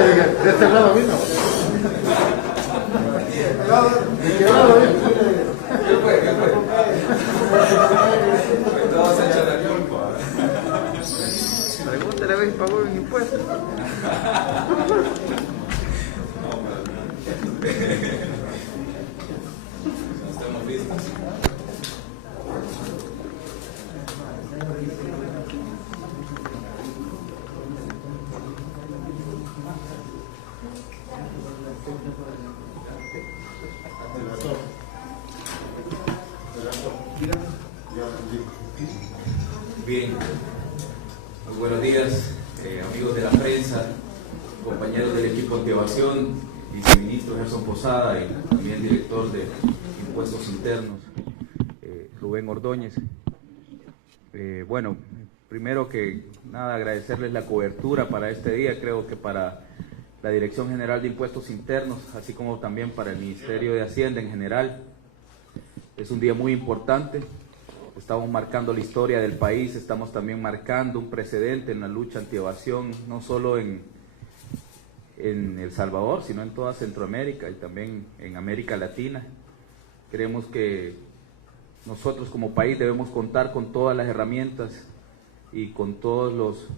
De este lado vino. ¿De qué lado vino? ¿Qué fue? Todos se echan la culpa. Pregúntale a ver si pagó un impuesto. Estamos listos. Bien, muy buenos días, amigos de la prensa, compañeros del equipo de Activación, viceministro Gerson Posada y también director de Impuestos Internos, Rubén Ordóñez. Bueno, primero que nada agradecerles la cobertura para este día. Creo que para la Dirección General de Impuestos Internos, así como también para el Ministerio de Hacienda en general, es un día muy importante. Estamos marcando la historia del país, estamos también marcando un precedente en la lucha antievasión, no solo en El Salvador, sino en toda Centroamérica y también en América Latina. Creemos que nosotros como país debemos contar con todas las herramientas y con todos los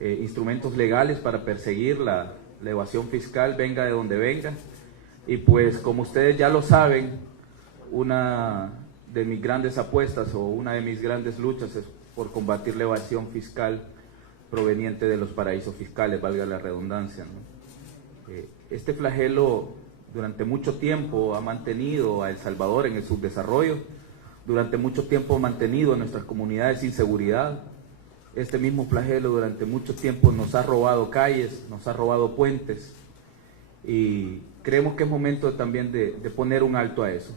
instrumentos legales para perseguir la evasión fiscal, venga de donde venga. Y pues como ustedes ya lo saben, una de mis grandes apuestas o una de mis grandes luchas es por combatir la evasión fiscal proveniente de los paraísos fiscales, valga la redundancia, ¿no? Este flagelo durante mucho tiempo ha mantenido a El Salvador en el subdesarrollo, durante mucho tiempo ha mantenido a nuestras comunidades sin seguridad. Este mismo flagelo durante mucho tiempo nos ha robado calles, nos ha robado puentes, y creemos que es momento también de poner un alto a eso.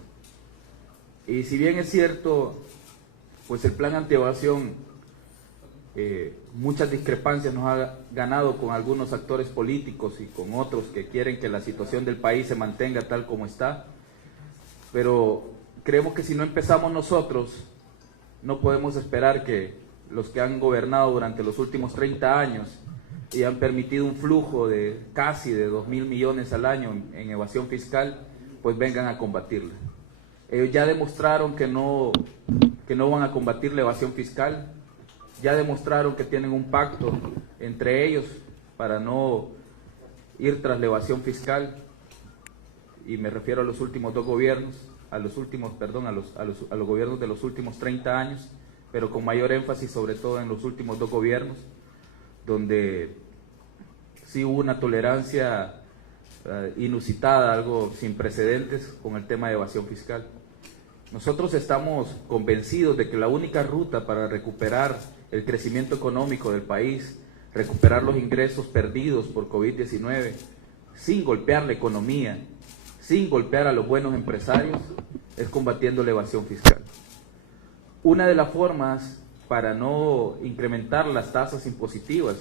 Y si bien es cierto, pues el plan antievasión muchas discrepancias nos ha ganado con algunos actores políticos y con otros que quieren que la situación del país se mantenga tal como está, pero creemos que si no empezamos nosotros, no podemos esperar que los que han gobernado durante los últimos 30 años y han permitido un flujo de casi de 2.000 millones al año en evasión fiscal, pues vengan a combatirla. Ellos ya demostraron que no van a combatir la evasión fiscal, ya demostraron que tienen un pacto entre ellos para no ir tras la evasión fiscal, y me refiero a los últimos dos gobiernos, a los gobiernos de los últimos 30 años, pero con mayor énfasis sobre todo en los últimos dos gobiernos, donde sí hubo una tolerancia inusitada, algo sin precedentes con el tema de evasión fiscal. Nosotros estamos convencidos de que la única ruta para recuperar el crecimiento económico del país, recuperar los ingresos perdidos por COVID-19, sin golpear la economía, sin golpear a los buenos empresarios, es combatiendo la evasión fiscal. Una de las formas para no incrementar las tasas impositivas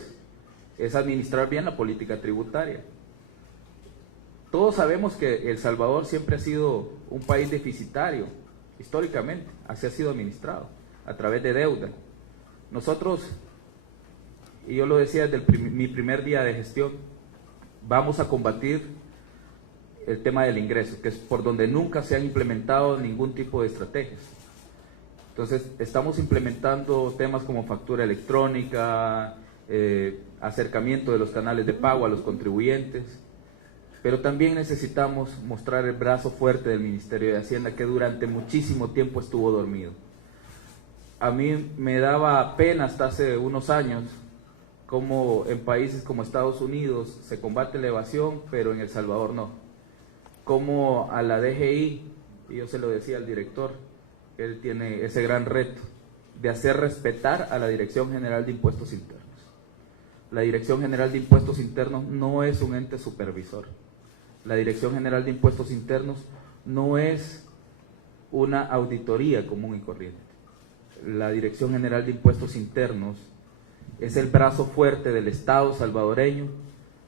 es administrar bien la política tributaria. Todos sabemos que El Salvador siempre ha sido un país deficitario, históricamente, así ha sido administrado, a través de deuda. Nosotros, y yo lo decía desde mi primer día de gestión, vamos a combatir el tema del ingreso, que es por donde nunca se han implementado ningún tipo de estrategias. Entonces, estamos implementando temas como factura electrónica, acercamiento de los canales de pago a los contribuyentes, pero también necesitamos mostrar el brazo fuerte del Ministerio de Hacienda, que durante muchísimo tiempo estuvo dormido. A mí me daba pena hasta hace unos años cómo en países como Estados Unidos se combate la evasión, pero en El Salvador no. Como a la DGI, y yo se lo decía al director, él tiene ese gran reto de hacer respetar a la Dirección General de Impuestos Internos. La Dirección General de Impuestos Internos no es un ente supervisor. La Dirección General de Impuestos Internos no es una auditoría común y corriente. La Dirección General de Impuestos Internos es el brazo fuerte del Estado salvadoreño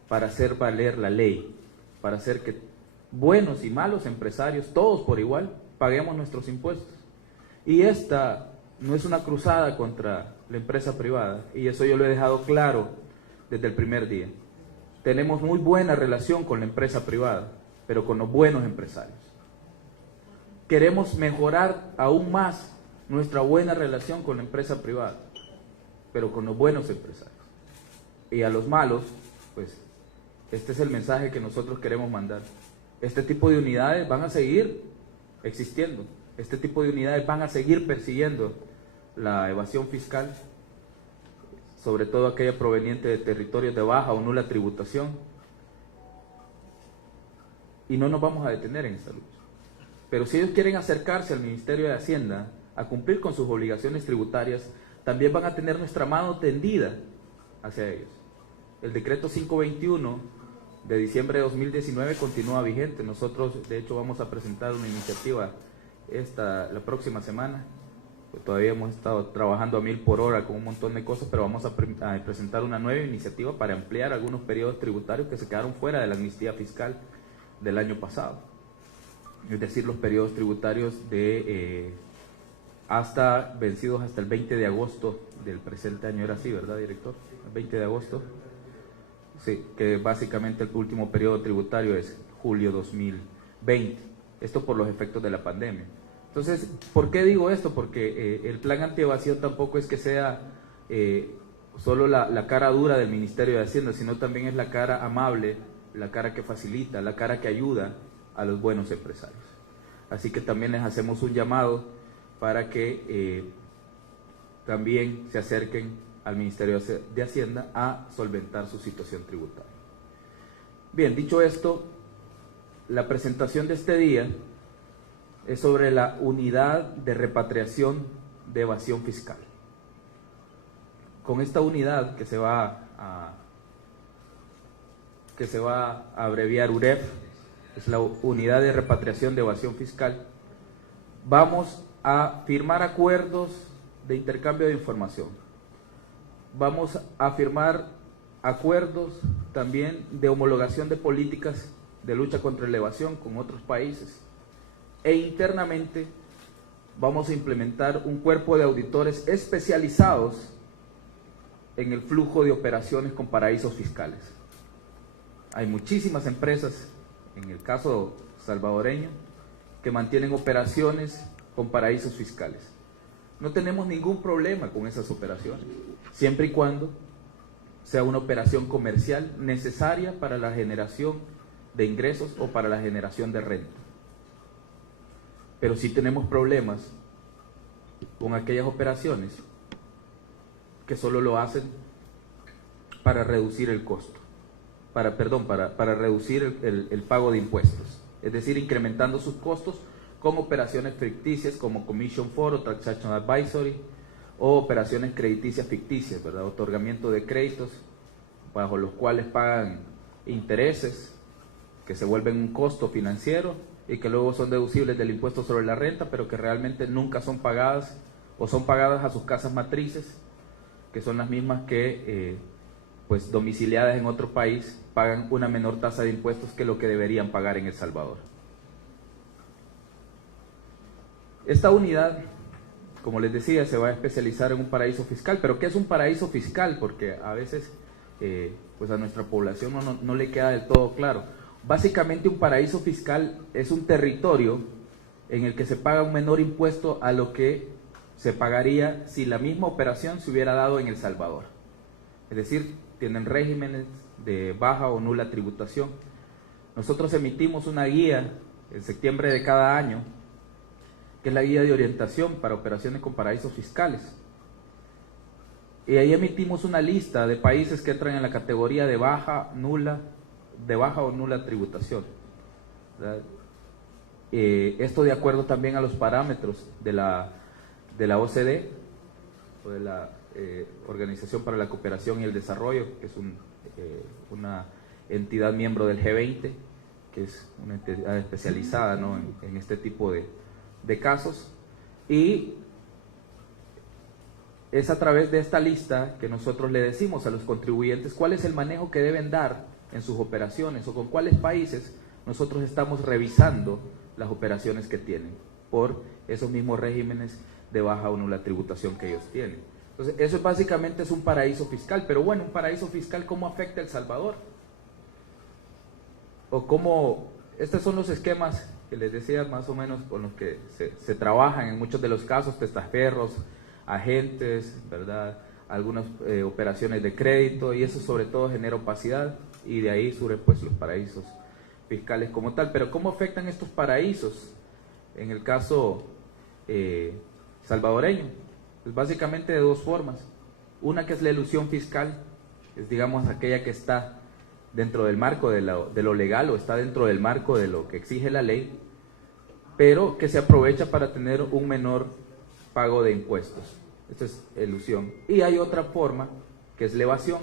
para hacer valer la ley, para hacer que buenos y malos empresarios, todos por igual, paguemos nuestros impuestos. Y esta no es una cruzada contra la empresa privada, y eso yo lo he dejado claro desde el primer día. tenemos muy buena relación con la empresa privada, pero con los buenos empresarios. Queremos mejorar aún más nuestra buena relación con la empresa privada, pero con los buenos empresarios. Y a los malos, pues, este es el mensaje que nosotros queremos mandar. Este tipo de unidades van a seguir existiendo. Este tipo de unidades van a seguir persiguiendo la evasión fiscal, sobre todo aquella proveniente de territorios de baja o nula tributación. Y no nos vamos a detener en esta lucha. Pero si ellos quieren acercarse al Ministerio de Hacienda a cumplir con sus obligaciones tributarias, también van a tener nuestra mano tendida hacia ellos. El decreto 521 de diciembre de 2019 continúa vigente. Nosotros, de hecho, vamos a presentar una iniciativa la próxima semana. Pues todavía hemos estado trabajando a 1000 por hora con un montón de cosas, pero vamos a presentar una nueva iniciativa para ampliar algunos periodos tributarios que se quedaron fuera de la amnistía fiscal del año pasado. Es decir, los periodos tributarios vencidos hasta el 20 de agosto del presente año. Era así, ¿verdad, director? El 20 de agosto. Sí, que básicamente el último periodo tributario es julio 2020. Esto por los efectos de la pandemia. Entonces, ¿por qué digo esto? Porque el plan antievasión tampoco es que sea solo la cara dura del Ministerio de Hacienda, sino también es la cara amable, la cara que facilita, la cara que ayuda a los buenos empresarios. Así que también les hacemos un llamado para que también se acerquen al Ministerio de Hacienda a solventar su situación tributaria. Bien, dicho esto, la presentación de este día es sobre la unidad de repatriación de evasión fiscal. Con esta unidad que se va a abreviar UREF, es la unidad de repatriación de evasión fiscal, vamos a firmar acuerdos de intercambio de información. Vamos a firmar acuerdos también de homologación de políticas de lucha contra la evasión con otros países. E internamente vamos a implementar un cuerpo de auditores especializados en el flujo de operaciones con paraísos fiscales. Hay muchísimas empresas, en el caso salvadoreño, que mantienen operaciones con paraísos fiscales. No tenemos ningún problema con esas operaciones, siempre y cuando sea una operación comercial necesaria para la generación de ingresos o para la generación de renta. Pero sí tenemos problemas con aquellas operaciones que solo lo hacen para reducir el costo, para reducir el pago de impuestos, es decir, incrementando sus costos con operaciones ficticias como Commission for o Transaction Advisory, o operaciones crediticias ficticias, ¿verdad? Otorgamiento de créditos bajo los cuales pagan intereses que se vuelven un costo financiero y que luego son deducibles del impuesto sobre la renta, pero que realmente nunca son pagadas o son pagadas a sus casas matrices, que son las mismas que, pues domiciliadas en otro país, pagan una menor tasa de impuestos que lo que deberían pagar en El Salvador. Esta unidad, como les decía, se va a especializar en un paraíso fiscal. ¿Pero qué es un paraíso fiscal? Porque a veces pues a nuestra población no le queda del todo claro. Básicamente un paraíso fiscal es un territorio en el que se paga un menor impuesto a lo que se pagaría si la misma operación se hubiera dado en El Salvador. Es decir, tienen regímenes de baja o nula tributación. Nosotros emitimos una guía en septiembre de cada año, que es la guía de orientación para operaciones con paraísos fiscales. Y ahí emitimos una lista de países que entran en la categoría de baja o nula tributación. Esto de acuerdo también a los parámetros de la OCDE, o de la Organización para la Cooperación y el Desarrollo, que es una entidad miembro del G20, que es una entidad especializada, ¿no?, en este tipo de casos. Y es a través de esta lista que nosotros le decimos a los contribuyentes cuál es el manejo que deben dar en sus operaciones, o con cuáles países nosotros estamos revisando las operaciones que tienen por esos mismos regímenes de baja o nula tributación que ellos tienen. Entonces, eso básicamente es un paraíso fiscal. Pero bueno, un paraíso fiscal, ¿cómo afecta a El Salvador? o cómo, estos son los esquemas que les decía más o menos con los que se trabajan en muchos de los casos, testaferros, agentes, ¿verdad? Algunas operaciones de crédito, y eso sobre todo genera opacidad, y de ahí surgen pues los paraísos fiscales como tal. Pero ¿cómo afectan estos paraísos en el caso salvadoreño? Pues básicamente de dos formas. Una, que es la elusión fiscal, es digamos aquella que está dentro del marco de lo legal, o está dentro del marco de lo que exige la ley, pero que se aprovecha para tener un menor pago de impuestos. Esto es elusión. Y hay otra forma, que es la evasión,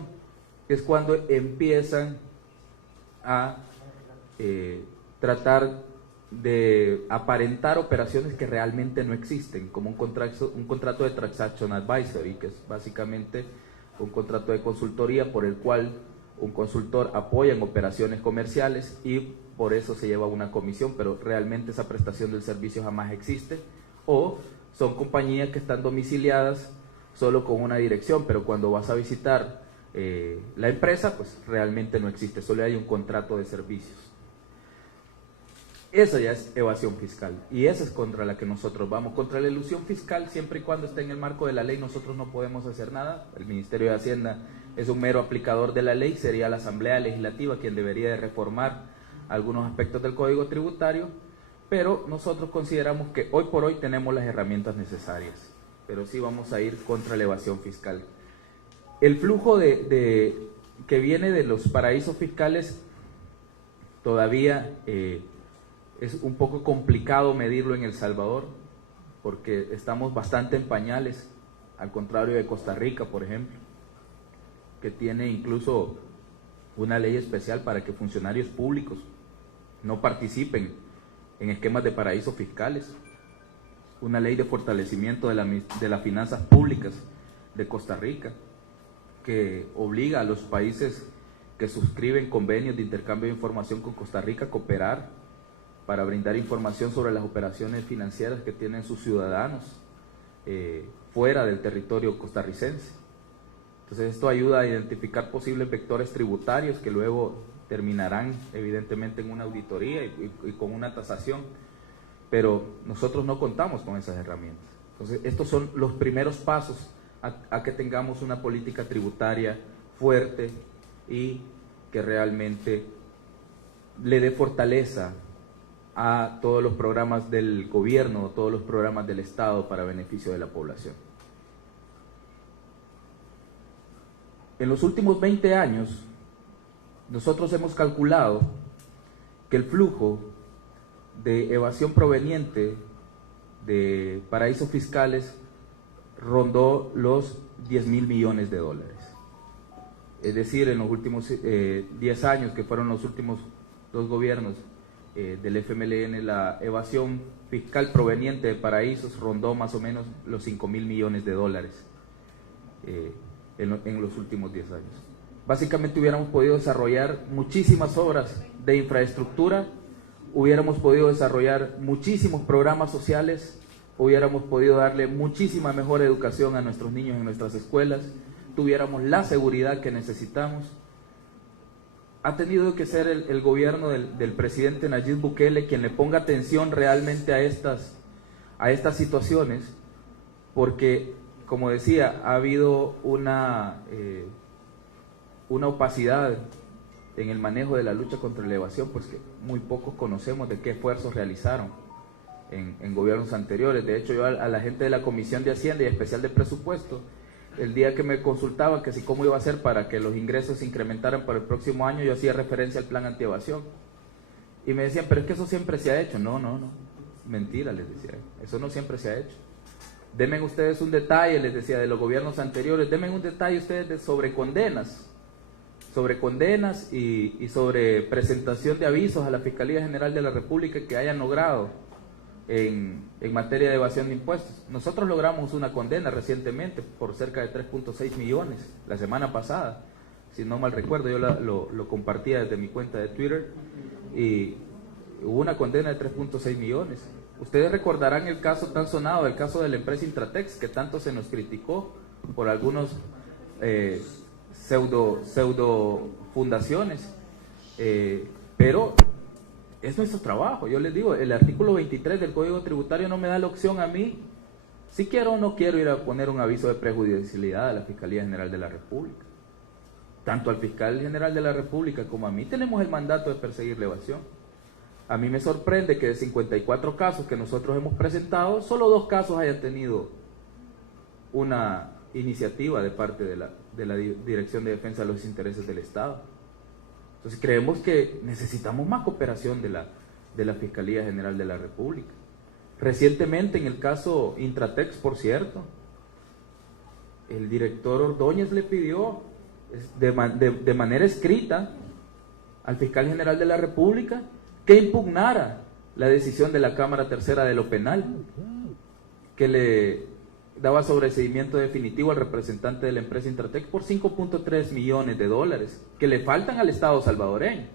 que es cuando empiezan a tratar de aparentar operaciones que realmente no existen, como un contrato de Transaction Advisory, que es básicamente un contrato de consultoría por el cual un consultor apoya en operaciones comerciales y por eso se lleva una comisión, pero realmente esa prestación del servicio jamás existe. O son compañías que están domiciliadas solo con una dirección, pero cuando vas a visitar la empresa, pues realmente no existe, solo hay un contrato de servicios. Esa ya es evasión fiscal, y esa es contra la que nosotros vamos. Contra la elusión fiscal, siempre y cuando esté en el marco de la ley, nosotros no podemos hacer nada. El Ministerio de Hacienda es un mero aplicador de la ley, sería la Asamblea Legislativa quien debería de reformar algunos aspectos del Código Tributario, pero nosotros consideramos que hoy por hoy tenemos las herramientas necesarias, pero sí vamos a ir contra la evasión fiscal. El flujo que viene de los paraísos fiscales todavía es un poco complicado medirlo en El Salvador, porque estamos bastante en pañales, al contrario de Costa Rica, por ejemplo, que tiene incluso una ley especial para que funcionarios públicos no participen en esquemas de paraísos fiscales, una ley de fortalecimiento de las finanzas públicas de Costa Rica, que obliga a los países que suscriben convenios de intercambio de información con Costa Rica a cooperar para brindar información sobre las operaciones financieras que tienen sus ciudadanos fuera del territorio costarricense. Entonces esto ayuda a identificar posibles vectores tributarios que luego terminarán evidentemente en una auditoría y con una tasación, pero nosotros no contamos con esas herramientas. Entonces estos son los primeros pasos a que tengamos una política tributaria fuerte y que realmente le dé fortaleza a todos los programas del gobierno, todos los programas del Estado para beneficio de la población. En los últimos 20 años, nosotros hemos calculado que el flujo de evasión proveniente de paraísos fiscales rondó los 10.000 millones de dólares. Es decir, en los últimos 10 años, que fueron los últimos dos gobiernos del FMLN, la evasión fiscal proveniente de paraísos rondó más o menos los 5.000 millones de dólares en los últimos 10 años. Básicamente hubiéramos podido desarrollar muchísimas obras de infraestructura, hubiéramos podido desarrollar muchísimos programas sociales, hubiéramos podido darle muchísima mejor educación a nuestros niños en nuestras escuelas, tuviéramos la seguridad que necesitamos. Ha tenido que ser el gobierno del presidente Nayib Bukele quien le ponga atención realmente a estas situaciones, porque, como decía, ha habido una opacidad en el manejo de la lucha contra la evasión, pues que muy pocos conocemos de qué esfuerzos realizaron en gobiernos anteriores. De hecho, yo a la gente de la Comisión de Hacienda y Especial de Presupuesto, el día que me consultaba que si cómo iba a ser para que los ingresos se incrementaran para el próximo año, yo hacía referencia al plan antievasión. Y me decían, pero es que eso siempre se ha hecho. No, mentira, les decía, eso no siempre se ha hecho. Denme ustedes un detalle, les decía, de los gobiernos anteriores, denme un detalle ustedes sobre condenas y sobre presentación de avisos a la Fiscalía General de la República que hayan logrado en materia de evasión de impuestos. Nosotros logramos una condena recientemente por cerca de 3.6 millones la semana pasada, si no mal recuerdo, yo lo compartía desde mi cuenta de Twitter, y hubo una condena de 3.6 millones. Ustedes recordarán el caso tan sonado, el caso de la empresa Intratex, que tanto se nos criticó por algunos pseudo fundaciones pero es nuestro trabajo. Yo les digo, el artículo 23 del Código Tributario no me da la opción a mí, si quiero o no quiero ir a poner un aviso de prejudicialidad a la Fiscalía General de la República. Tanto al Fiscal General de la República como a mí tenemos el mandato de perseguir la evasión. A mí me sorprende que de 54 casos que nosotros hemos presentado, solo 2 casos hayan tenido una iniciativa de parte de la Dirección de Defensa de los Intereses del Estado. Entonces creemos que necesitamos más cooperación de la Fiscalía General de la República. Recientemente, en el caso Intratex, por cierto, el director Ordóñez le pidió de manera escrita al Fiscal General de la República que impugnara la decisión de la Cámara Tercera de lo Penal, que le daba sobreseimiento definitivo al representante de la empresa Intratex por $5.3 millones que le faltan al Estado salvadoreño.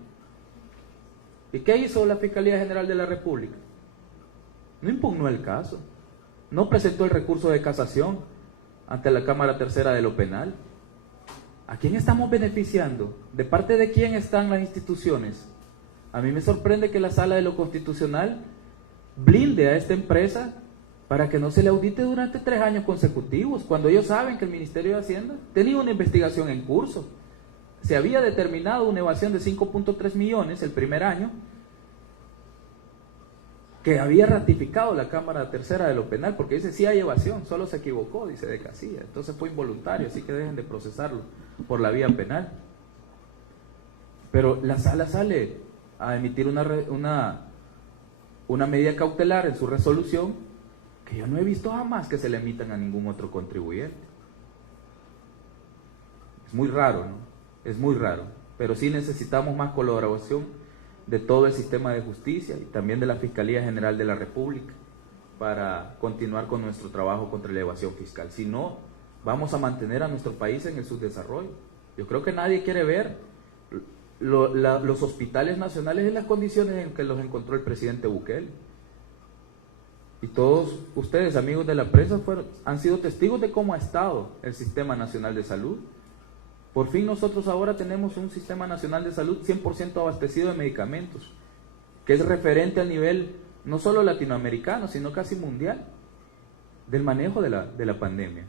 ¿Y qué hizo la Fiscalía General de la República? No impugnó el caso, no presentó el recurso de casación ante la Cámara Tercera de lo Penal. ¿A quién estamos beneficiando? ¿De parte de quién están las instituciones? A mí me sorprende que la Sala de lo Constitucional blinde a esta empresa para que no se le audite durante 3 años consecutivos, cuando ellos saben que el Ministerio de Hacienda tenía una investigación en curso. Se había determinado una evasión de 5.3 millones el primer año, que había ratificado la Cámara Tercera de lo Penal, porque dice sí hay evasión, solo se equivocó, dice de casilla, entonces fue involuntario, así que dejen de procesarlo por la vía penal. Pero la Sala sale a emitir una medida cautelar en su resolución que yo no he visto jamás que se le emitan a ningún otro contribuyente. Es muy raro, ¿no? Es muy raro, pero sí necesitamos más colaboración de todo el sistema de justicia y también de la Fiscalía General de la República para continuar con nuestro trabajo contra la evasión fiscal. Si no, vamos a mantener a nuestro país en el subdesarrollo. Yo creo que nadie quiere ver los hospitales nacionales en las condiciones en que los encontró el presidente Bukele. Y todos ustedes, amigos de la prensa, han sido testigos de cómo ha estado el Sistema Nacional de Salud. Por fin nosotros ahora tenemos un Sistema Nacional de Salud 100% abastecido de medicamentos, que es referente a nivel no solo latinoamericano, sino casi mundial, del manejo de la pandemia.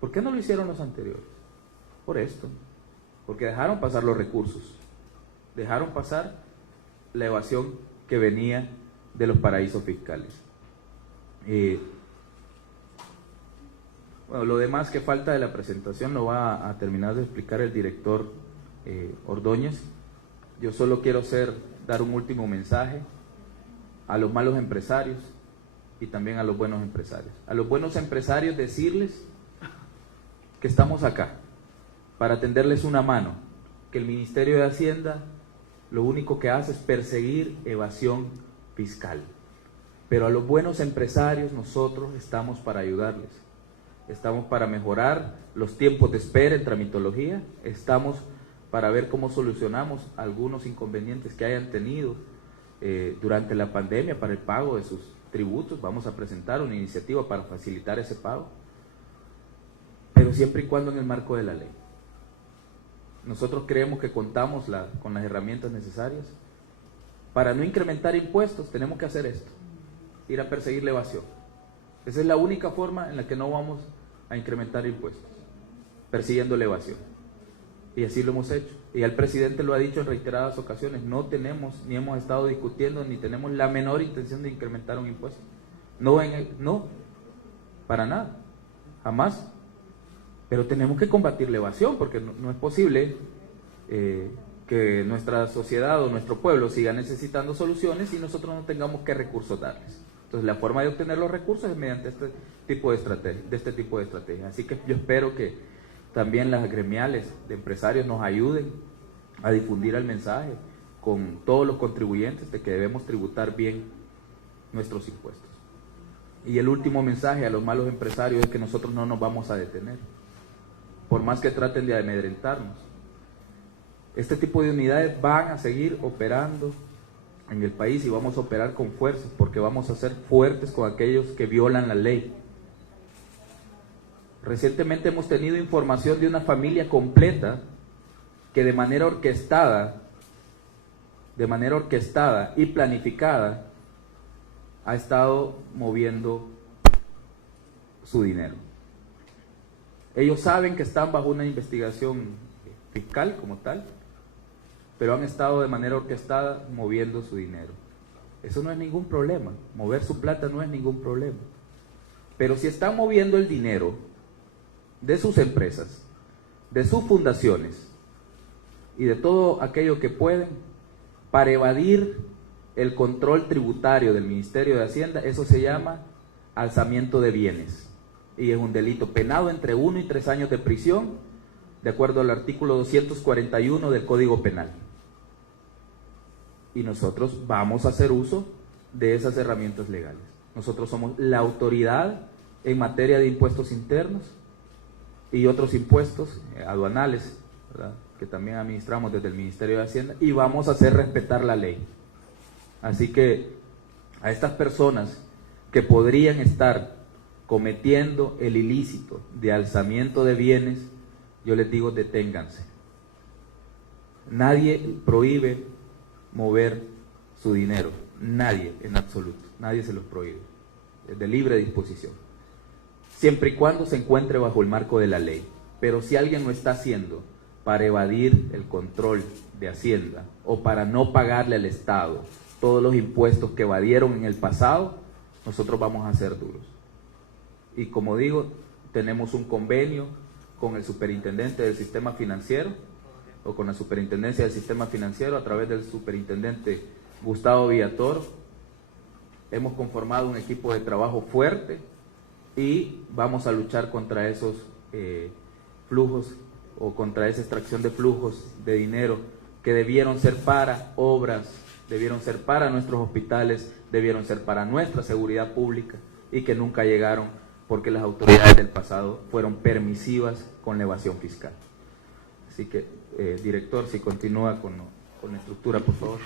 ¿Por qué no lo hicieron los anteriores? Por esto, porque dejaron pasar los recursos, dejaron pasar la evasión que venía de los paraísos fiscales. Bueno, lo demás que falta de la presentación lo va a terminar de explicar el director Ordóñez. Yo solo quiero dar un último mensaje a los malos empresarios y también a los buenos empresarios. A los buenos empresarios decirles que estamos acá para tenderles una mano, que el Ministerio de Hacienda lo único que hace es perseguir evasión fiscal. Pero a los buenos empresarios nosotros estamos para ayudarles. Estamos para mejorar los tiempos de espera en tramitología, estamos para ver cómo solucionamos algunos inconvenientes que hayan tenido durante la pandemia para el pago de sus tributos. Vamos a presentar una iniciativa para facilitar ese pago, pero siempre y cuando en el marco de la ley. Nosotros creemos que contamos con las herramientas necesarias. Para no incrementar impuestos tenemos que hacer esto, ir a perseguir la evasión. Esa es la única forma en la que no vamos a incrementar impuestos, persiguiendo la evasión. Y así lo hemos hecho. Y el presidente lo ha dicho en reiteradas ocasiones, no tenemos, ni hemos estado discutiendo, ni tenemos la menor intención de incrementar un impuesto. No, para nada, jamás. Pero tenemos que combatir la evasión, porque no es posible que nuestra sociedad o nuestro pueblo siga necesitando soluciones y nosotros no tengamos qué recursos darles. Entonces la forma de obtener los recursos es mediante este tipo de estrategias. Así que yo espero que también las gremiales de empresarios nos ayuden a difundir el mensaje con todos los contribuyentes de que debemos tributar bien nuestros impuestos. Y el último mensaje a los malos empresarios es que nosotros no nos vamos a detener, por más que traten de amedrentarnos. Este tipo de unidades van a seguir operando en el país y vamos a operar con fuerza, porque vamos a ser fuertes con aquellos que violan la ley. Recientemente hemos tenido información de una familia completa que de manera orquestada de manera orquestada y planificada, ha estado moviendo su dinero. Ellos saben que están bajo una investigación fiscal como tal, pero han estado de manera orquestada moviendo su dinero. Eso no es ningún problema, mover su plata no es ningún problema. Pero si están moviendo el dinero de sus empresas, de sus fundaciones y de todo aquello que pueden para evadir el control tributario del Ministerio de Hacienda, eso se llama alzamiento de bienes y es un delito penado entre 1 y 3 años de prisión, de acuerdo al artículo 241 del Código Penal. Y nosotros vamos a hacer uso de esas herramientas legales. Nosotros somos la autoridad en materia de impuestos internos y otros impuestos aduanales, ¿verdad?, que también administramos desde el Ministerio de Hacienda, y vamos a hacer respetar la ley. Así que a estas personas que podrían estar cometiendo el ilícito de alzamiento de bienes, yo les digo, deténganse. Nadie prohíbe mover su dinero, nadie en absoluto, nadie se los prohíbe, es de libre disposición, siempre y cuando se encuentre bajo el marco de la ley. Pero si alguien lo está haciendo para evadir el control de Hacienda o para no pagarle al Estado todos los impuestos que evadieron en el pasado, nosotros vamos a ser duros. Y como digo, tenemos un convenio con el superintendente del sistema financiero o con la superintendencia del sistema financiero a través del superintendente Gustavo Villatoro. Hemos conformado un equipo de trabajo fuerte y vamos a luchar contra esos flujos o contra esa extracción de flujos de dinero que debieron ser para obras, debieron ser para nuestros hospitales, debieron ser para nuestra seguridad pública y que nunca llegaron porque las autoridades del pasado fueron permisivas con la evasión fiscal. Así que, director, si continúa con la estructura, por favor.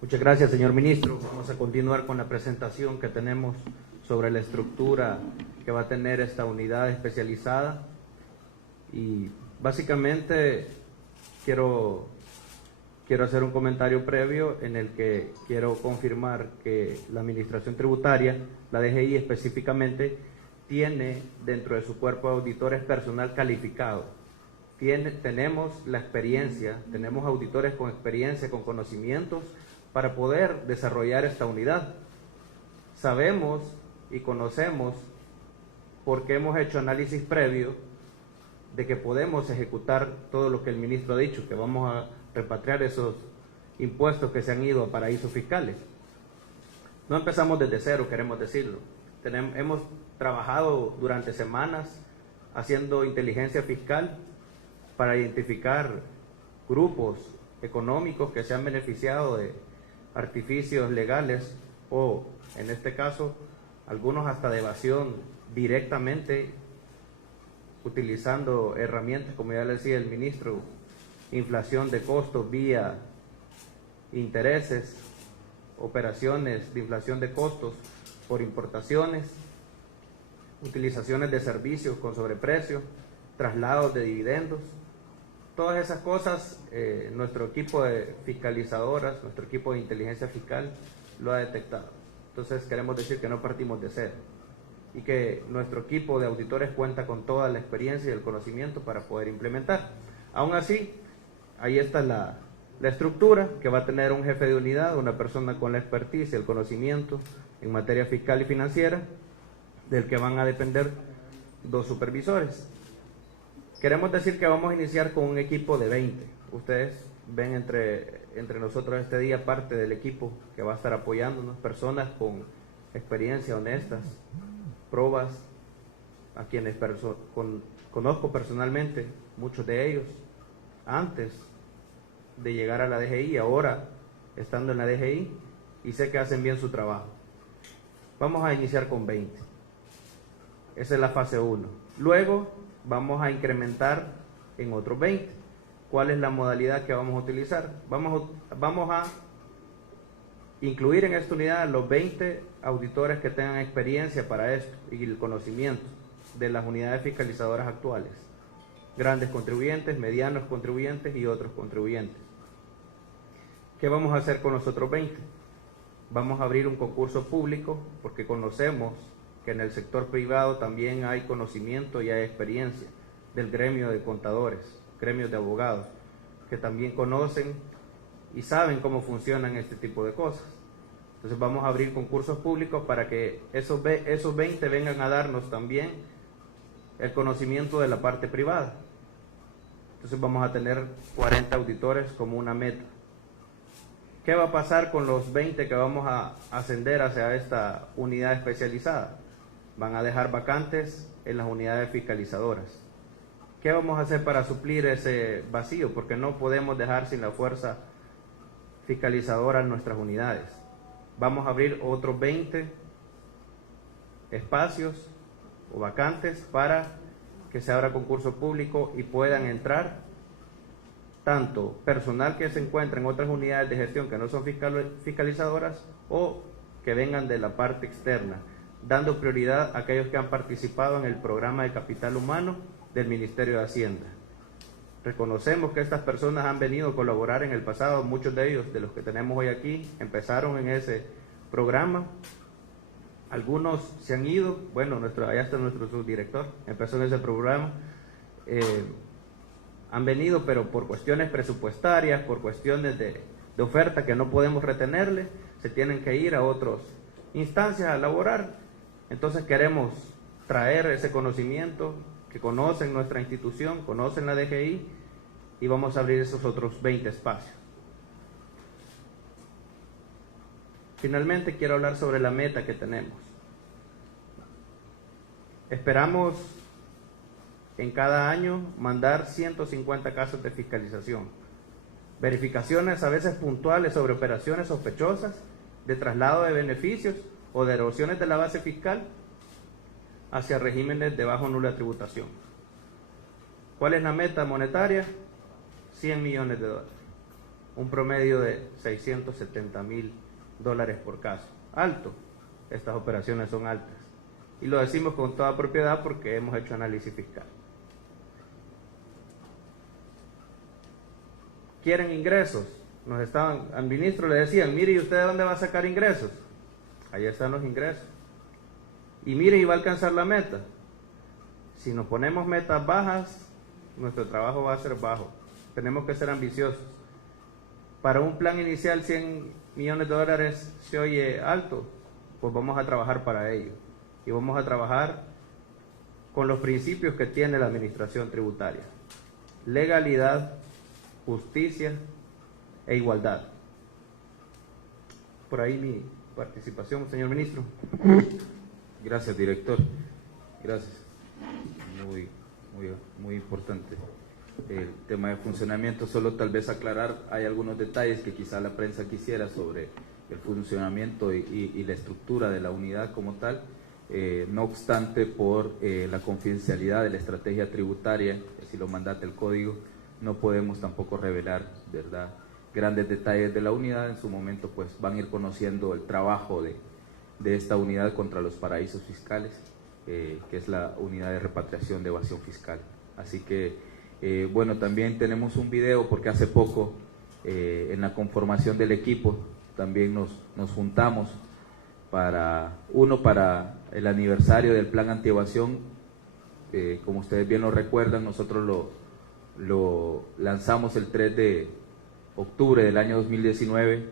Muchas gracias, señor ministro. Vamos a continuar con la presentación que tenemos sobre la estructura que va a tener esta unidad especializada. Y básicamente quiero hacer un comentario previo en el que quiero confirmar que la Administración Tributaria, la DGI específicamente, tiene dentro de su cuerpo de auditores personal calificado. Tenemos la experiencia, tenemos auditores con experiencia, con conocimientos para poder desarrollar esta unidad. Sabemos y conocemos, porque hemos hecho análisis previo, de que podemos ejecutar todo lo que el ministro ha dicho, que vamos a repatriar esos impuestos que se han ido a paraísos fiscales. No empezamos desde cero, queremos decirlo. Hemos trabajado durante semanas haciendo inteligencia fiscal para identificar grupos económicos que se han beneficiado de artificios legales o, en este caso, algunos hasta de evasión directamente utilizando herramientas, como ya le decía el ministro, inflación de costos vía intereses, operaciones de inflación de costos por importaciones, utilizaciones de servicios con sobreprecio, traslados de dividendos. Todas esas cosas, nuestro equipo de fiscalizadoras, nuestro equipo de inteligencia fiscal lo ha detectado. Entonces queremos decir que no partimos de cero y que nuestro equipo de auditores cuenta con toda la experiencia y el conocimiento para poder implementar. Aún así, ahí está la estructura, que va a tener un jefe de unidad, una persona con la expertise y el conocimiento en materia fiscal y financiera, del que van a depender 2 supervisores. Queremos decir que vamos a iniciar con un equipo de 20. Ustedes ven entre nosotros este día parte del equipo que va a estar apoyándonos, personas con experiencia, honestas, probas, a quienes conozco personalmente, muchos de ellos, antes de llegar a la DGI, ahora estando en la DGI, y sé que hacen bien su trabajo. Vamos a iniciar con 20. Esa es la fase 1. Luego vamos a incrementar en otros 20. ¿Cuál es la modalidad que vamos a utilizar? Vamos a incluir en esta unidad los 20 auditores que tengan experiencia para esto y el conocimiento de las unidades fiscalizadoras actuales. grandes contribuyentes, medianos contribuyentes y otros contribuyentes. ¿Qué vamos a hacer con los otros 20? Vamos a abrir un concurso público porque conocemos que en el sector privado también hay conocimiento y hay experiencia del gremio de contadores, gremios de abogados, que también conocen y saben cómo funcionan este tipo de cosas. Entonces vamos a abrir concursos públicos para que esos 20 vengan a darnos también el conocimiento de la parte privada. Entonces vamos a tener 40 auditores como una meta. ¿Qué va a pasar con los 20 que vamos a ascender hacia esta unidad especializada? Van a dejar vacantes en las unidades fiscalizadoras. ¿Qué vamos a hacer para suplir ese vacío? Porque no podemos dejar sin la fuerza fiscalizadora en nuestras unidades. Vamos a abrir otros 20 espacios o vacantes para que se abra concurso público y puedan entrar tanto personal que se encuentra en otras unidades de gestión que no son fiscalizadoras o que vengan de la parte externa, dando prioridad a aquellos que han participado en el programa de capital humano del Ministerio de Hacienda. Reconocemos que estas personas han venido a colaborar en el pasado, muchos de ellos, de los que tenemos hoy aquí, empezaron en ese programa. Algunos se han ido, bueno, allá está nuestro subdirector, empezó en ese programa. Han venido, pero por cuestiones presupuestarias, por cuestiones de oferta que no podemos retenerle, se tienen que ir a otras instancias a laborar. Entonces queremos traer ese conocimiento, que conocen nuestra institución, conocen la DGI, y vamos a abrir esos otros 20 espacios. Finalmente quiero hablar sobre la meta que tenemos. Esperamos en cada año mandar 150 casos de fiscalización, verificaciones a veces puntuales sobre operaciones sospechosas de traslado de beneficios o de erosiones de la base fiscal hacia regímenes de bajo o nula tributación. ¿Cuál es la meta monetaria? 100 millones de dólares, un promedio de $670,000 por caso. Alto, estas operaciones son altas. Y lo decimos con toda propiedad porque hemos hecho análisis fiscal. ¿Quieren ingresos? Al ministro le decían, mire, ¿y usted de dónde va a sacar ingresos? Ahí están los ingresos. Y mire, ¿y va a alcanzar la meta? Si nos ponemos metas bajas, nuestro trabajo va a ser bajo. Tenemos que ser ambiciosos. Para un plan inicial, 100 millones de dólares se oye alto, pues vamos a trabajar para ello. Y vamos a trabajar con los principios que tiene la administración tributaria: legalidad, justicia e igualdad. Por ahí mi participación, señor ministro. Gracias, director. Gracias. Muy importante el tema de funcionamiento. Solo tal vez aclarar, hay algunos detalles que quizá la prensa quisiera sobre el funcionamiento y la estructura de la unidad como tal. No obstante, por la confidencialidad de la estrategia tributaria, si lo mandata el código, no podemos tampoco revelar, ¿verdad?, grandes detalles de la unidad. En su momento pues van a ir conociendo el trabajo de esta unidad contra los paraísos fiscales, que es la unidad de repatriación de evasión fiscal. Así que, bueno, también tenemos un video porque hace poco en la conformación del equipo también nos juntamos para el aniversario del plan antievasión. Como ustedes bien lo recuerdan, nosotros lo lanzamos el 3 de octubre del año 2019,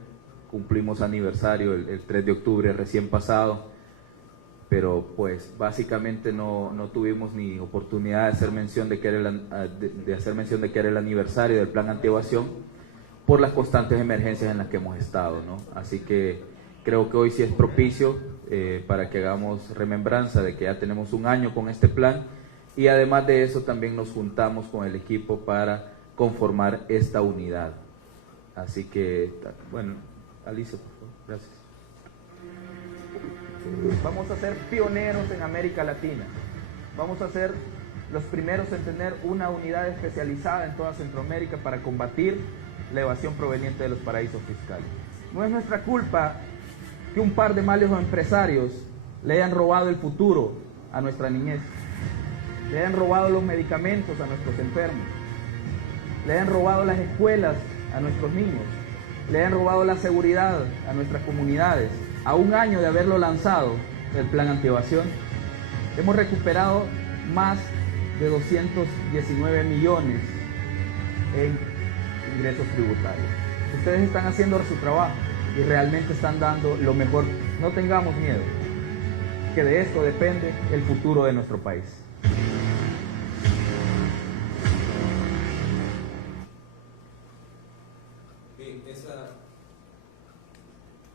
cumplimos aniversario el 3 de octubre recién pasado, pero pues básicamente no tuvimos ni oportunidad de hacer mención de que era el aniversario del plan antievasión por las constantes emergencias en las que hemos estado, ¿no? Así que creo que hoy sí es propicio para que hagamos remembranza de que ya tenemos un año con este plan, y además de eso también nos juntamos con el equipo para conformar esta unidad. Así que, bueno, Alicia, por favor, gracias. Vamos a ser pioneros en América Latina. Vamos a ser los primeros en tener una unidad especializada en toda Centroamérica para combatir la evasión proveniente de los paraísos fiscales. No es nuestra culpa que un par de malos empresarios le hayan robado el futuro a nuestra niñez. le han robado los medicamentos a nuestros enfermos, le han robado las escuelas a nuestros niños, le han robado la seguridad a nuestras comunidades. A un año de haberlo lanzado, el plan antievasión, hemos recuperado más de 219 millones en ingresos tributarios. Ustedes están haciendo su trabajo y realmente están dando lo mejor. No tengamos miedo, que de esto depende el futuro de nuestro país.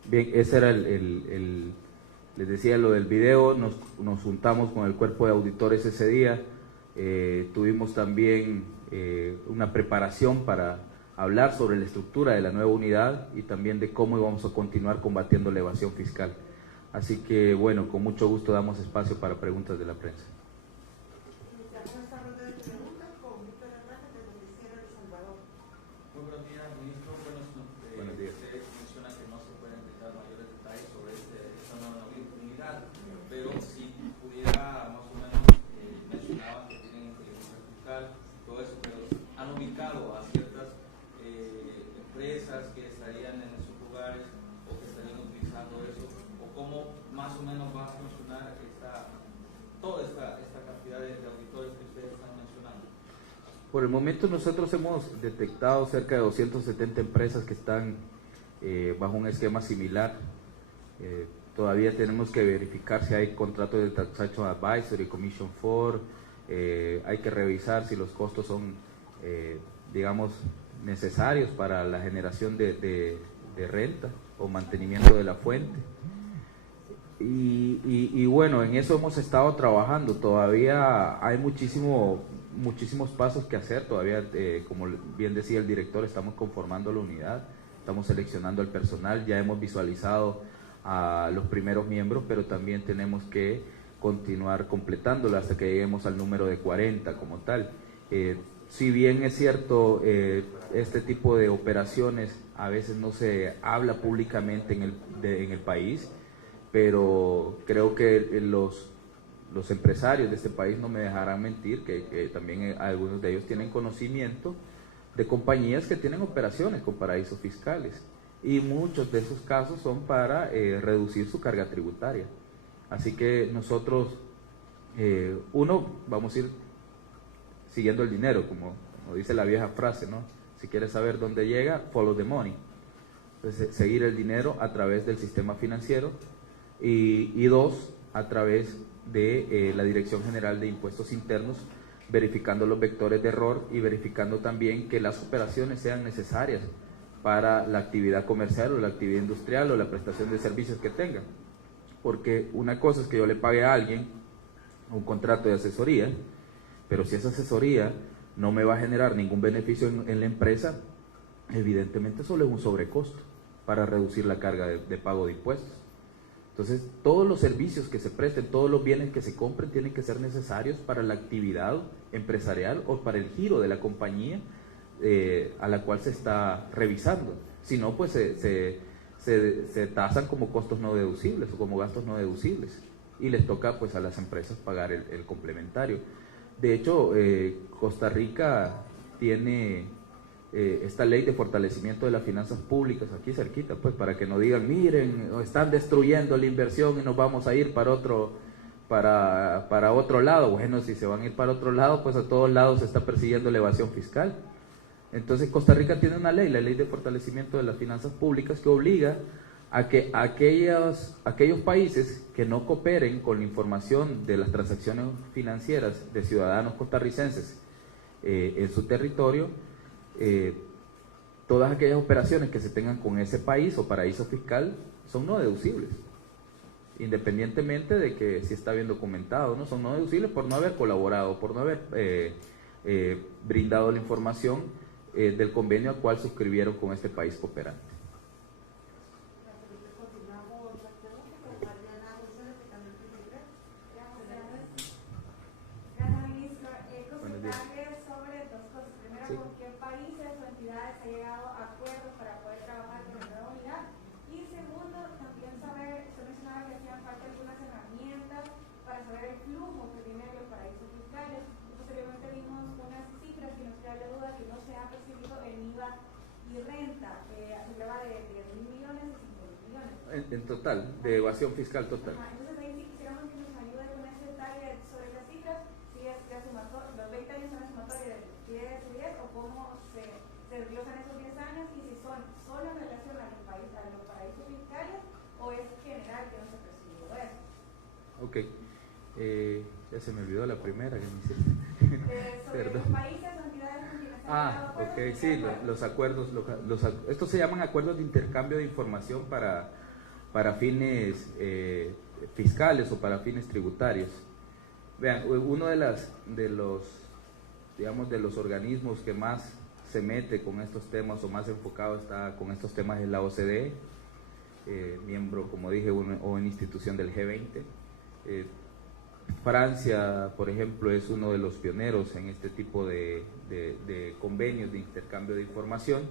Bien, ese era les decía lo del video. Nos juntamos con el cuerpo de auditores ese día. Tuvimos también una preparación para hablar sobre la estructura de la nueva unidad y también de cómo íbamos a continuar combatiendo la evasión fiscal. Así que, bueno, con mucho gusto damos espacio para preguntas de la prensa. Buenos días, ministro. Buenos días. Usted menciona que no se pueden brindar mayores detalles sobre esta nueva unidad, pero si pudiera más o menos, mencionaba que tienen inteligencia fiscal, todo eso, pero han ubicado a ciertas empresas que estarían en esos lugares o que estarían utilizando eso, o cómo más o menos va a funcionar toda esta cantidad de auditores que ustedes están mencionando. Por el momento nosotros hemos detectado cerca de 270 empresas que están bajo un esquema similar. Todavía tenemos que verificar si hay contratos de Taxation Advisory, Commission 4, hay que revisar si los costos son, digamos, necesarios para la generación de renta o mantenimiento de la fuente. Y bueno, en eso hemos estado trabajando. Todavía hay muchísimos pasos que hacer. Todavía, como bien decía el director, estamos conformando la unidad, estamos seleccionando el personal, ya hemos visualizado a los primeros miembros, pero también tenemos que continuar completándolo hasta que lleguemos al número de 40 como tal. Si bien es cierto, este tipo de operaciones a veces no se habla públicamente en el país, pero creo que los empresarios de este país no me dejarán mentir que también algunos de ellos tienen conocimiento de compañías que tienen operaciones con paraísos fiscales, y muchos de esos casos son para reducir su carga tributaria. Así que nosotros, vamos a ir siguiendo el dinero, como dice la vieja frase, ¿no? Si quieres saber dónde llega, follow the money. Entonces, seguir el dinero a través del sistema financiero, y dos, a través de la Dirección General de Impuestos Internos, verificando los vectores de error y verificando también que las operaciones sean necesarias para la actividad comercial o la actividad industrial o la prestación de servicios que tengan. Porque una cosa es que yo le pague a alguien un contrato de asesoría, pero si esa asesoría no me va a generar ningún beneficio en la empresa, evidentemente solo es un sobrecosto para reducir la carga de pago de impuestos. Entonces, todos los servicios que se presten, todos los bienes que se compren tienen que ser necesarios para la actividad empresarial o para el giro de la compañía a la cual se está revisando. Si no, pues se tasan como costos no deducibles o como gastos no deducibles, y les toca pues a las empresas pagar el complementario. De hecho, Costa Rica tiene esta ley de fortalecimiento de las finanzas públicas aquí cerquita, pues para que no digan, miren, están destruyendo la inversión y nos vamos a ir para otro lado. Bueno, si se van a ir para otro lado, pues a todos lados se está persiguiendo la evasión fiscal. Entonces Costa Rica tiene una ley, la ley de fortalecimiento de las finanzas públicas, que obliga a que aquellos países que no cooperen con la información de las transacciones financieras de ciudadanos costarricenses en su territorio, todas aquellas operaciones que se tengan con ese país o paraíso fiscal son no deducibles, independientemente de que si está bien documentado, ¿no? Son no deducibles por no haber colaborado, por no haber brindado la información del convenio al cual suscribieron con este país cooperante. Saber el flujo que tienen los paraísos fiscales. en total, de evasión fiscal total. Entonces ahí sí quisiéramos que nos ayude con ese detalle sobre las cifras, si es la sumatoria, los 20 años son la sumatoria de 10 y 10, o cómo se desglosan esos 10 años, y si son solo en relación a los paraísos fiscales, o es general que no se percibió eso. Ok, ya se me olvidó la primera que me hiciste. Sobre Perdón. los países o entidades con quienes se han llegado a acuerdos, Ok, sí, los acuerdos, estos se llaman acuerdos de intercambio de información para fines fiscales o para fines tributarios. Vean, uno de los organismos que más se mete con estos temas o más enfocado está con estos temas es la OCDE, miembro, como dije, o una institución del G20. Francia, por ejemplo, es uno de los pioneros en este tipo de convenios de intercambio de información,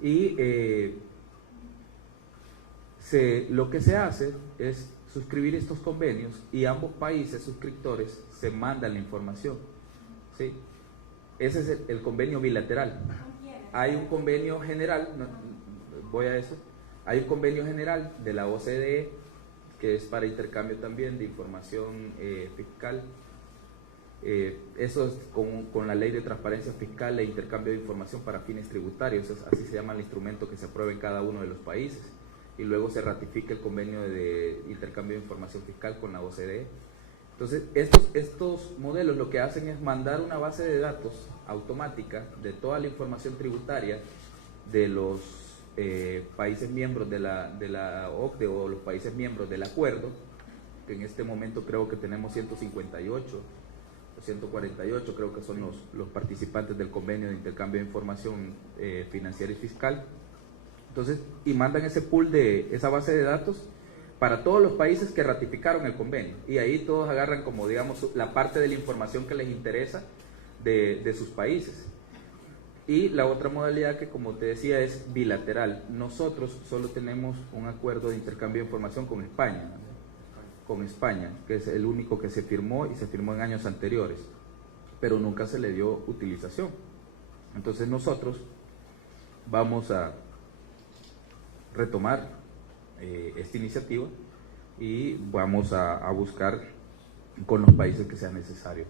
y lo que se hace es suscribir estos convenios y ambos países suscriptores se mandan la información, ¿sí? Ese es el convenio bilateral. Hay un convenio general, voy a eso, hay un convenio general de la OCDE que es para intercambio también de información fiscal. Eso es con la ley de transparencia fiscal e intercambio de información para fines tributarios, así se llama el instrumento que se aprueba en cada uno de los países, y luego se ratifica el convenio de intercambio de información fiscal con la OCDE. Entonces, estos modelos lo que hacen es mandar una base de datos automática de toda la información tributaria de los países miembros de la OCDE o los países miembros del acuerdo, que en este momento creo que tenemos 158 o 148, creo que son los participantes del convenio de intercambio de información financiera y fiscal. Entonces, y mandan ese pool de esa base de datos para todos los países que ratificaron el convenio, y ahí todos agarran como, digamos, la parte de la información que les interesa de sus países. Y la otra modalidad, que como te decía, es bilateral. Nosotros solo tenemos un acuerdo de intercambio de información con España, que es el único que se firmó, y se firmó en años anteriores, pero nunca se le dio utilización. Entonces nosotros vamos a retomar esta iniciativa y vamos a buscar con los países que sea necesario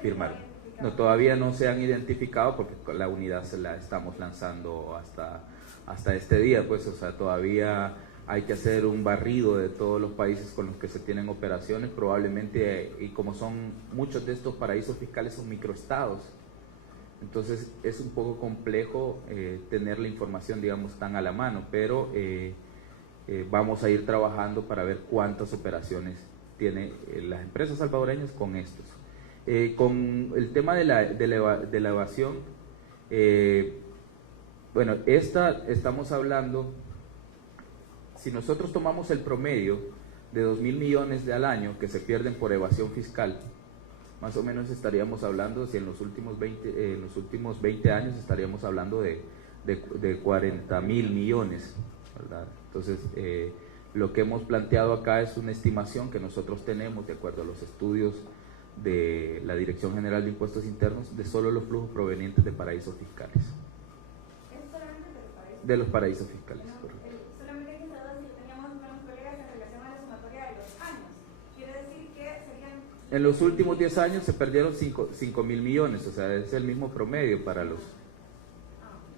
firmar. No, todavía no se han identificado porque la unidad se la estamos lanzando hasta este día, pues, o sea, todavía hay que hacer un barrido de todos los países con los que se tienen operaciones, probablemente, y como son muchos de estos paraísos fiscales son microestados, entonces es un poco complejo tener la información, digamos, tan a la mano, pero vamos a ir trabajando para ver cuántas operaciones tienen las empresas salvadoreñas con estos. Con el tema de la evasión, bueno, estamos hablando, si nosotros tomamos el promedio de 2.000 millones al año que se pierden por evasión fiscal, más o menos estaríamos hablando, si en los últimos 20 años estaríamos hablando de 40.000 millones, ¿verdad? Entonces, lo que hemos planteado acá es una estimación que nosotros tenemos de acuerdo a los estudios de la Dirección General de Impuestos Internos de solo los flujos provenientes de paraísos fiscales. ¿Es solamente de los paraísos? De los paraísos fiscales, No, correcto. solamente que teníamos unos colegas en relación a la sumatoria de los años. Quiere decir que serían... En los últimos 10 años se perdieron 5.000 millones, o sea, es el mismo promedio para los...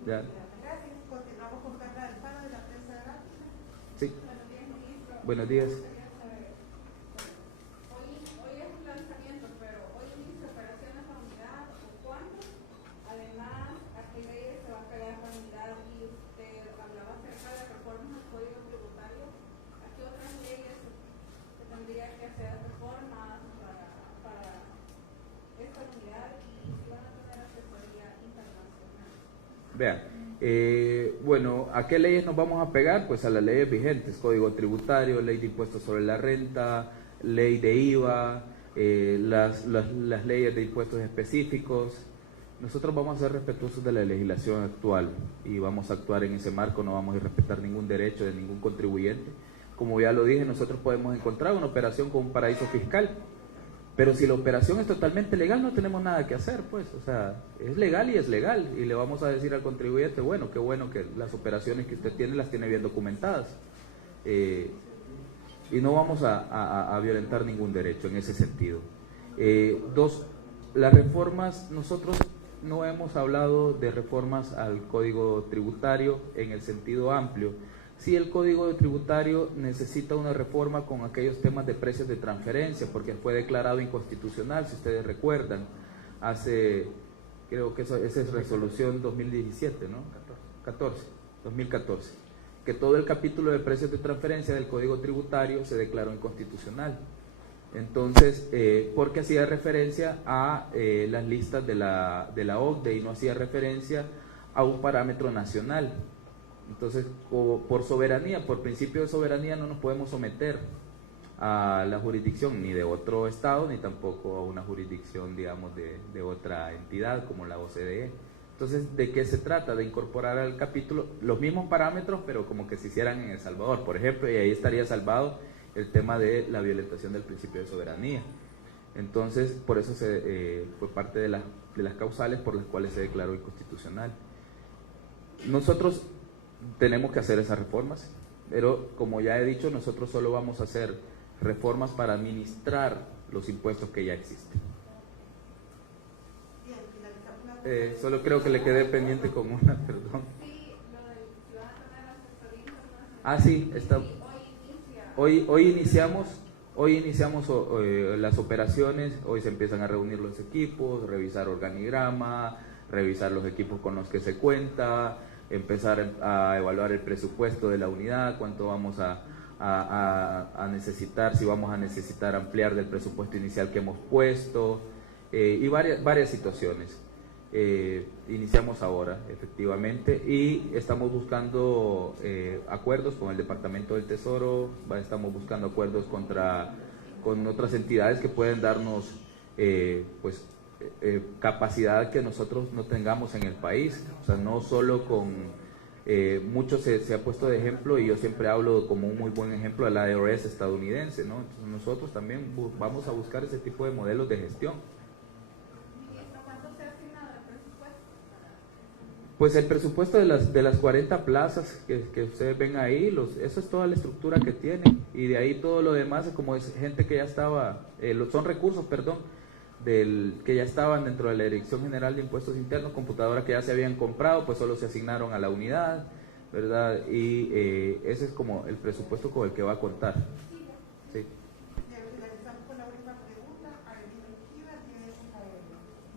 ¿Ya? Gracias. Continuamos con Carla Alfaro de la prensa de Rápida. Sí. Buenos días, ministro. Buenos días. Hoy es un lanzamiento, pero hoy inicia operaciones a unidad o cuándo. Además, ¿a qué leyes se va a pegar la unidad? Y usted hablaba acerca de reformas al Código Tributario. ¿A qué otras leyes se tendría que hacer reformas para esta unidad? Y si van a tener asesoría internacional. Vean, bueno, ¿a qué leyes nos vamos a pegar? Pues a las leyes vigentes, Código Tributario, Ley de Impuestos sobre la Renta, Ley de IVA, las leyes de impuestos específicos. Nosotros vamos a ser respetuosos de la legislación actual y vamos a actuar en ese marco, no vamos a respetar ningún derecho de ningún contribuyente. Como ya lo dije, nosotros podemos encontrar una operación con un paraíso fiscal, pero si la operación es totalmente legal, no tenemos nada que hacer, pues, o sea, es legal y es legal, y le vamos a decir al contribuyente, bueno, qué bueno que las operaciones que usted tiene las tiene bien documentadas. y no vamos a violentar ningún derecho en ese sentido. Dos, las reformas, nosotros no hemos hablado de reformas al Código Tributario en el sentido amplio. Sí, el Código Tributario necesita una reforma con aquellos temas de precios de transferencia, porque fue declarado inconstitucional, si ustedes recuerdan, creo que esa es resolución 2017, ¿no? 2014, que todo el capítulo de precios de transferencia del Código Tributario se declaró inconstitucional. Entonces, porque hacía referencia a las listas de la OCDE y no hacía referencia a un parámetro nacional. Entonces, por soberanía, por principio de soberanía, no nos podemos someter a la jurisdicción ni de otro estado, ni tampoco a una jurisdicción, digamos, de otra entidad como la OCDE. Entonces, ¿de qué se trata? De incorporar al capítulo los mismos parámetros, pero como que se hicieran en El Salvador, por ejemplo, y ahí estaría salvado el tema de la violentación del principio de soberanía. Entonces, por eso fue parte de las causales por las cuales se declaró inconstitucional. Nosotros tenemos que hacer esas reformas, pero como ya he dicho, nosotros solo vamos a hacer reformas para administrar los impuestos que ya existen. Solo creo que le quedé pendiente con una, perdón. Sí, lo del ciudadano de las asesorías internacionales. Ah, sí, está. Hoy iniciamos las operaciones, hoy se empiezan a reunir los equipos, revisar organigrama, revisar los equipos con los que se cuenta, empezar a evaluar el presupuesto de la unidad, cuánto vamos a necesitar, si vamos a necesitar ampliar del presupuesto inicial que hemos puesto, y varias situaciones. Iniciamos ahora, efectivamente, y estamos buscando acuerdos con el Departamento del Tesoro, estamos buscando acuerdos con otras entidades que pueden darnos capacidad que nosotros no tengamos en el país. O sea, no solo con mucho se ha puesto de ejemplo, y yo siempre hablo como un muy buen ejemplo, la IRS estadounidense, ¿no? Entonces nosotros también vamos a buscar ese tipo de modelos de gestión. Pues el presupuesto de las 40 plazas que ustedes ven ahí, eso es toda la estructura que tiene, y de ahí todo lo demás, como es gente que ya estaba, son recursos, perdón, que ya estaban dentro de la Dirección General de Impuestos Internos, computadoras que ya se habían comprado, pues solo se asignaron a la unidad, ¿verdad? Y ese es como el presupuesto con el que va a contar. Sí.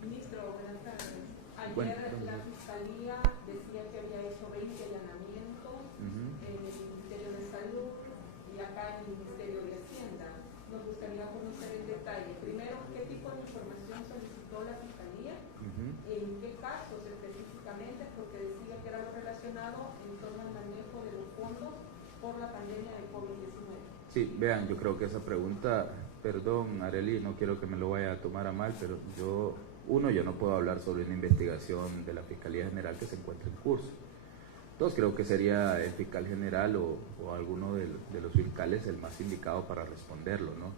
Ministro, buenas tardes. Ayer Bueno, la Fiscalía decía que había hecho 20 allanamientos en el Ministerio de Salud y acá en el Ministerio de Hacienda. Nos gustaría conocer el detalle. Primero, ¿qué tipo de información solicitó la Fiscalía? ¿En qué casos específicamente? Porque decía que era lo relacionado en torno al manejo de los fondos por la pandemia de COVID-19. Sí, vean, yo creo que esa pregunta, perdón, Arely, no quiero que me lo vaya a tomar a mal, pero yo no puedo hablar sobre una investigación de la Fiscalía General que se encuentra en curso. Entonces creo que sería el fiscal general o alguno de los fiscales el más indicado para responderlo, ¿no?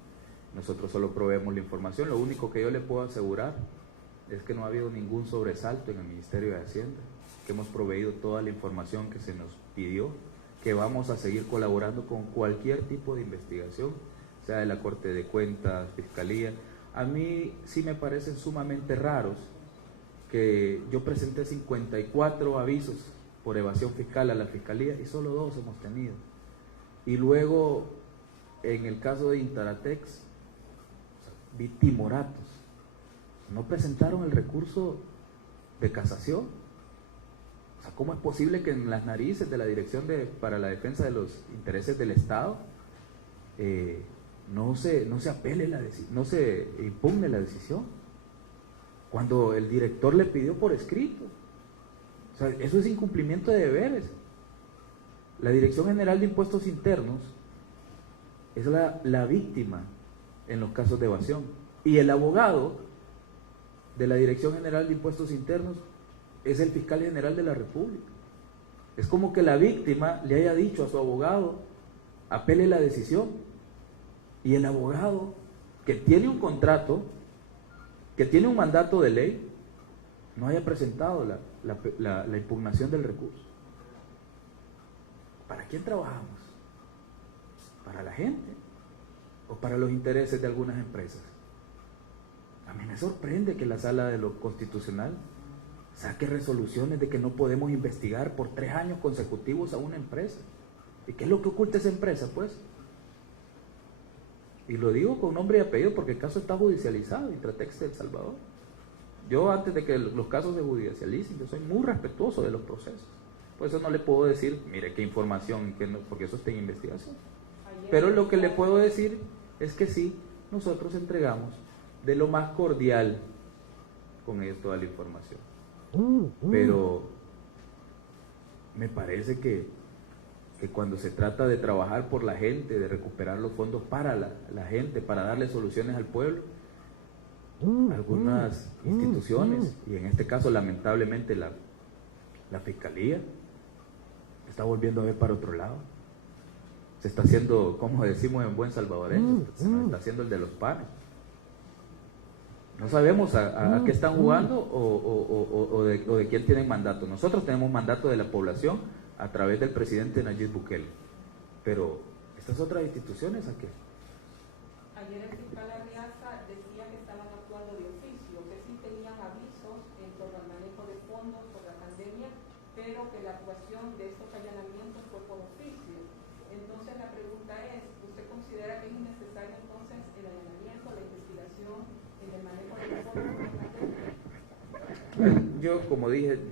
Nosotros solo proveemos la información. Lo único que yo le puedo asegurar es que no ha habido ningún sobresalto en el Ministerio de Hacienda, que hemos proveído toda la información que se nos pidió, que vamos a seguir colaborando con cualquier tipo de investigación, sea de la Corte de Cuentas, Fiscalía. A mí sí me parecen sumamente raros que yo presenté 54 avisos por evasión fiscal a la Fiscalía y solo 2 hemos tenido. Y luego, en el caso de Intaratex, vi timoratos. No presentaron el recurso de casación. O sea, ¿cómo es posible que en las narices de la Dirección para la Defensa de los Intereses del Estado no se apele no se impugne la decisión, cuando el director le pidió por escrito? O sea, eso es incumplimiento de deberes. La Dirección General de Impuestos Internos es la víctima en los casos de evasión, y el abogado de la Dirección General de Impuestos Internos es el fiscal general de la República. Es como que la víctima le haya dicho a su abogado: apele la decisión, y el abogado, que tiene un contrato, que tiene un mandato de ley, no haya presentado la impugnación del recurso. ¿Para quién trabajamos? ¿Para la gente o para los intereses de algunas empresas? A mí me sorprende que la Sala de lo Constitucional saque resoluciones de que no podemos investigar por 3 años consecutivos a una empresa. ¿Y qué es lo que oculta esa empresa, pues? Y lo digo con nombre y apellido porque el caso está judicializado, Intratex de El Salvador. Yo, antes de que los casos se judicialicen, yo soy muy respetuoso de los procesos. Por eso no le puedo decir, mire, qué información, qué no, porque eso está en investigación. Pero lo que le puedo decir es que sí, nosotros entregamos de lo más cordial con ellos toda la información. Pero me parece que cuando se trata de trabajar por la gente, de recuperar los fondos para la gente, para darle soluciones al pueblo, algunas instituciones, y en este caso lamentablemente la Fiscalía, está volviendo a ver para otro lado. Se está haciendo, como decimos en buen salvadoreño, se está haciendo el de los panes. No sabemos a qué están jugando o de quién tienen mandato. Nosotros tenemos mandato de la población a través del presidente Nayib Bukele. Pero estas otras instituciones, ¿a qué? Ayer el fiscal Arriaza decía que estaban actuando de oficio, que sí tenían avisos en torno al manejo de fondos por la pandemia, pero que la actuación de estos allanamientos fue por oficio. Entonces la pregunta es, ¿usted considera que es innecesario entonces el allanamiento, la investigación en el manejo de fondos por la pandemia? Yo, como dije,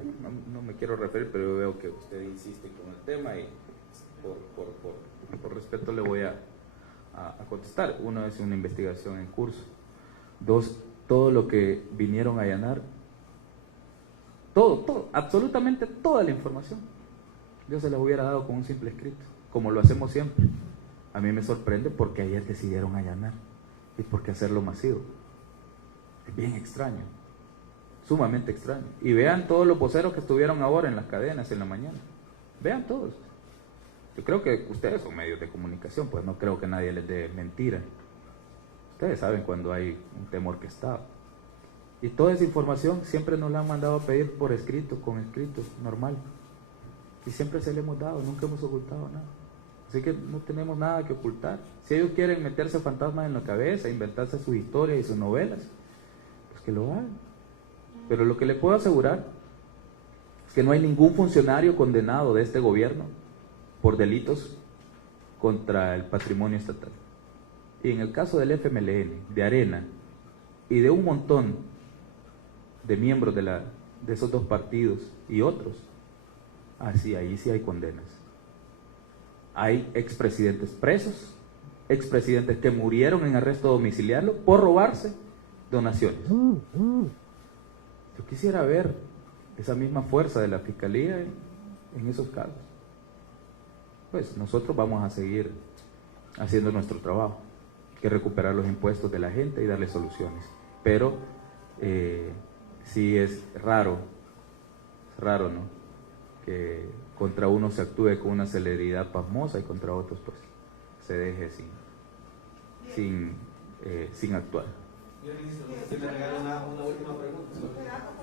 no me quiero referir, pero yo veo que usted insiste con el tema y por respeto le voy a contestar. Uno, es una investigación en curso. 2, todo lo que vinieron a allanar, todo, absolutamente toda la información, yo se las hubiera dado con un simple escrito, como lo hacemos siempre. A mí me sorprende porque ayer decidieron allanar y por qué hacerlo masivo. Es bien extraño, sumamente extraño. Y vean todos los voceros que estuvieron ahora en las cadenas en la mañana. Vean todos. Yo creo que ustedes son medios de comunicación, pues no creo que nadie les dé mentira. Ustedes saben cuando hay un tema orquestado. Y toda esa información siempre nos la han mandado a pedir por escrito, con escrito, normal. Y siempre se le hemos dado, nunca hemos ocultado nada. Así que no tenemos nada que ocultar. Si ellos quieren meterse fantasmas en la cabeza, inventarse sus historias y sus novelas, pues que lo hagan. Pero lo que le puedo asegurar es que no hay ningún funcionario condenado de este gobierno por delitos contra el patrimonio estatal. Y en el caso del FMLN, de Arena y de un montón de miembros de esos dos partidos y otros, ahí sí hay condenas. Hay expresidentes presos, expresidentes que murieron en arresto domiciliario por robarse donaciones. Yo quisiera ver esa misma fuerza de la Fiscalía en esos casos. Pues nosotros vamos a seguir haciendo nuestro trabajo, que es recuperar los impuestos de la gente y darle soluciones. Pero sí es raro, ¿no?, que contra uno se actúe con una celeridad pasmosa y contra otros pues se deje sin actuar. Yo le regalo una última pregunta. Por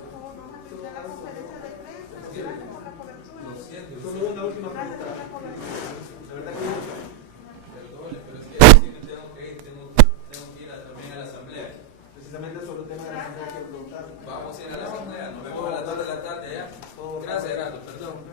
favor, vamos a terminar la conferencia de prensa. Gracias por la cobertura. Lo siento, solo una última pregunta. La verdad que perdone, pero es que sí me tengo que ir, tengo que ir también a la asamblea. Precisamente sobre el tema de la asamblea que preguntar. Vamos a ir a la asamblea, nos vemos a las 2 de la tarde allá. Gracias, Gerardo, perdón.